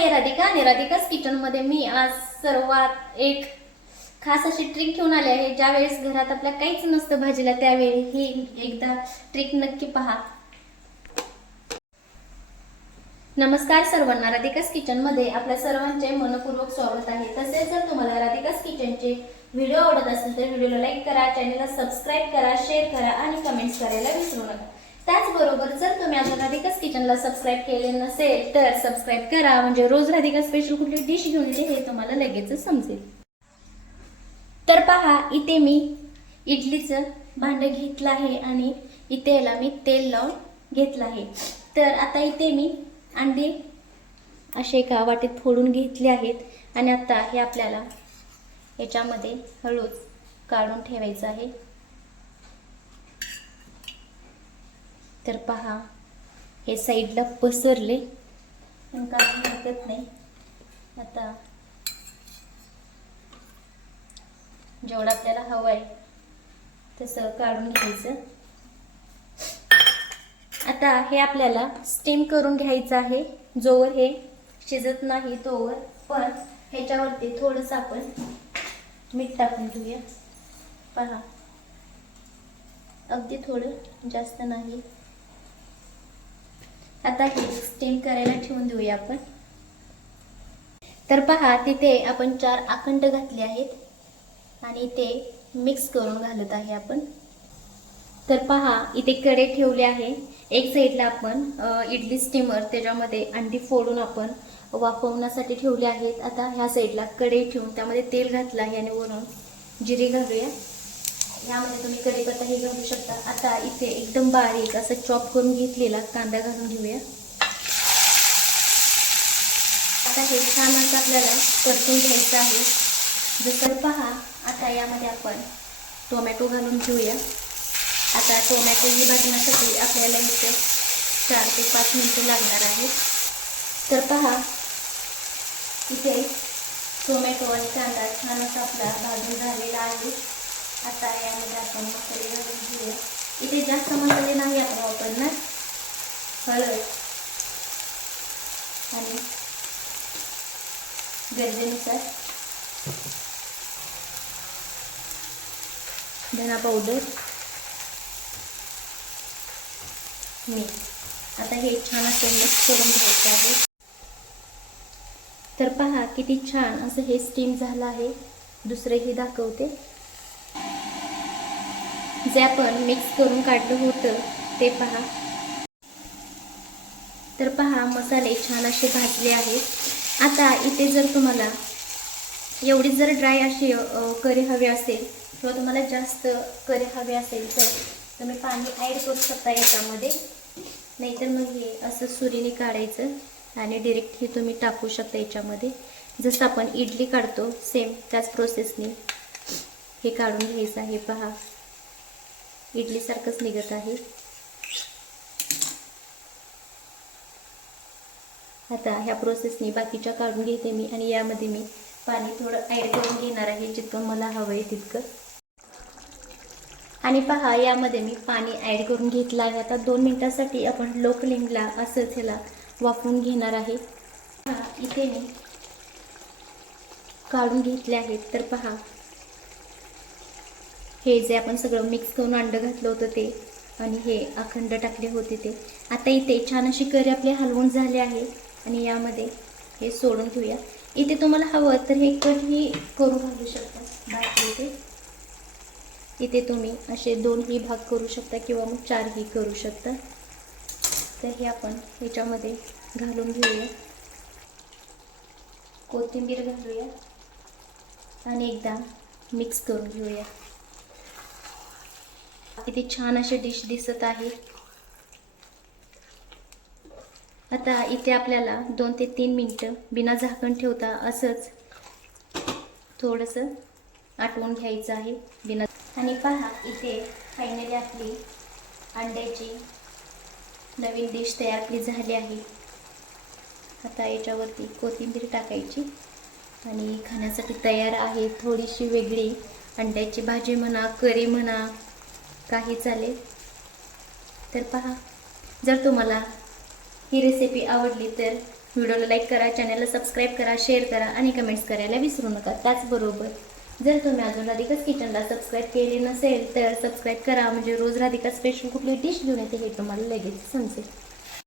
आहे राधिका आणि राधिकाच किचनमध्ये मी आज सर्वात एक खास अशी ट्रिक घेऊन आले आहे. ज्या वेळेस घरात आपल्या काहीच नसतं भाजीला त्यावेळी ही एकदा ट्रिक नक्की पहा. नमस्कार सर्वांना. राधिकास किचनमध्ये आपल्या सर्वांचे मनपूर्वक स्वागत आहे. तसेच जर तुम्हाला राधिकास किचनचे व्हिडिओ आवडत असेल तर व्हिडिओला लाईक करा चॅनलला सबस्क्राईब करा शेअर करा आणि कमेंट्स करायला विसरू नका. त्याचबरोबर जर तुम्ही अजून राधिकास किचनला सबस्क्राईब केले नसेल तर सबस्क्राईब करा. म्हणजे रोज राधिका स्पेशल कुठली डिश घेऊन येते हे तुम्हाला लगेचच समजेल. तर पहा इथे मी इडलीचं भांडं घेतलं आहे आणि इथे याला मी तेल लावून घेतलं आहे. तर आता इथे मी अंडे असे एका वाटेत फोडून घेतले आहेत आणि आता हे आपल्याला याच्यामध्ये हळूच काढून ठेवायचं आहे. तर पहा हे साईडला पसरले. पण काही हरकत नाही. आता जेवढं आपल्याला हवं आहे तसं काढून घ्यायचं. आता हे आपल्याला स्टीम करून घ्यायचं आहे. जोवर हे शिजत नाही तोवर पण ह्याच्यावरती थोडंसं आपण मीठ टाकून घेऊया. पहा. अगदी थोडं जास्त नाही. आता हे स्टीम करायला ठेवून देऊया आपण. तर पहा तिथे आपण चार अखंड घातले आहेत आणि ते मिक्स करून घालत आहे आपण. तर पहा इथे कडे ठेवले आहे. एक साईडला आपण इडली स्टीमर त्याच्यामध्ये अंडी फोडून आपण वाफवण्यासाठी ठेवले आहेत. आता ह्या साईडला कडे ठेवून त्यामध्ये तेल घातलं आहे आणि वरून जिरे घालूया. आता एकदम बारीक चॉप करून घेतलेला कांदा घालून आता हे छान असं पहा, आता यामध्ये आपण टोमॅटो घालून घेऊया. आता टोमॅटो ही चार ते पाच मिनिटं लागणार आहेत तर पहा, इथे टोमॅटो आणि कांदा छान आपला भाजून आहे. आता यामध्ये आपण मसाले घालून घेऊया इथे जास्त मसाले नाही आपण वापरणार हळद. आणि गरजेनुसार धना पावडर मीठ. आता हे छान असं मिक्स करून घ्यायचं आहे. तर पहा किती छान असं हे स्टीम झालं आहे. दुसरेही दाखवते. जे आपण मिक्स करून काढलं होतं ते पहा. तर पहा मसाले छान असे भाजले आहेत. आता इथे जर तुम्हाला एवढी जर ड्राय अशी करी हवी असेल किंवा तुम्हाला जास्त करी हवी असेल तर तुम्ही पाणी ॲड करू शकता याच्यामध्ये. नाहीतर मग हे असं सुरीने काढायचं आणि डिरेक्ट हे तुम्ही टाकू शकता याच्यामध्ये. जसं आपण इडली काढतो सेम त्याच प्रोसेसने हे काढून घ्यायचं आहे पहा. इडलीसारखंच निघत आहे. आता ह्या प्रोसेसने बाकीच्या काढून घेते मी आणि यामध्ये मी पाणी थोडं ॲड करून घेणार आहे जितकं मला हवं आहे तितकं. आणि पहा यामध्ये मी पाणी ॲड करून घेतलं आहे. आता दोन मिनटासाठी आपण लो फ्लेमला असंच ह्याला वाफवून घेणार आहे. पहा इथे मी काढून घेतले आहेत. तर पहा हे जे आपण सगळं मिक्स करून अंडं घातलं होतं ते आणि हे अखंड टाकले होते ते. आता इथे छान अशी करी आपली हलवून झाली आहे आणि यामध्ये हे सोडून घेऊया. इथे तुम्हाला हवं तर हे कटही करू घालू शकता. बाकी इथे इथे तुम्ही असे दोनही भाग करू शकता किंवा मग चारही करू शकता. तर हे आपण ह्याच्यामध्ये घालून घेऊया. कोथिंबीर घालूया. आणि एकदा मिक्स करून घेऊया. किती छान अशी डिश दिसत आहे. आता इथे आपल्याला दोन ते तीन मिनटं बिना झाकण ठेवता असंच थोडंसं आटवून घ्यायचं आहे. बिना आणि पहा इथे फायनली आपली अंड्याची नवीन डिश तयार आपली झाली आहे. आता याच्यावरती कोथिंबीर टाकायची आणि खाण्यासाठी तयार आहे थोडीशी वेगळी. अंड्याची भाजी म्हणा करी म्हणा काही चालेल? तर पहा जर तुम्हाला ही रेसिपी आवडली तर व्हिडिओला लाईक करा चॅनलला सबस्क्राईब करा शेअर करा आणि कमेंट्स करायला विसरू नका. त्याचबरोबर जर तुम्ही अजून राधिकाच किचनला सबस्क्राईब केले नसेल तर सबस्क्राईब करा. म्हणजे रोज राधिका स्पेशल कुठली डिश घेऊन येते हे तुम्हाला लगेच समजेल.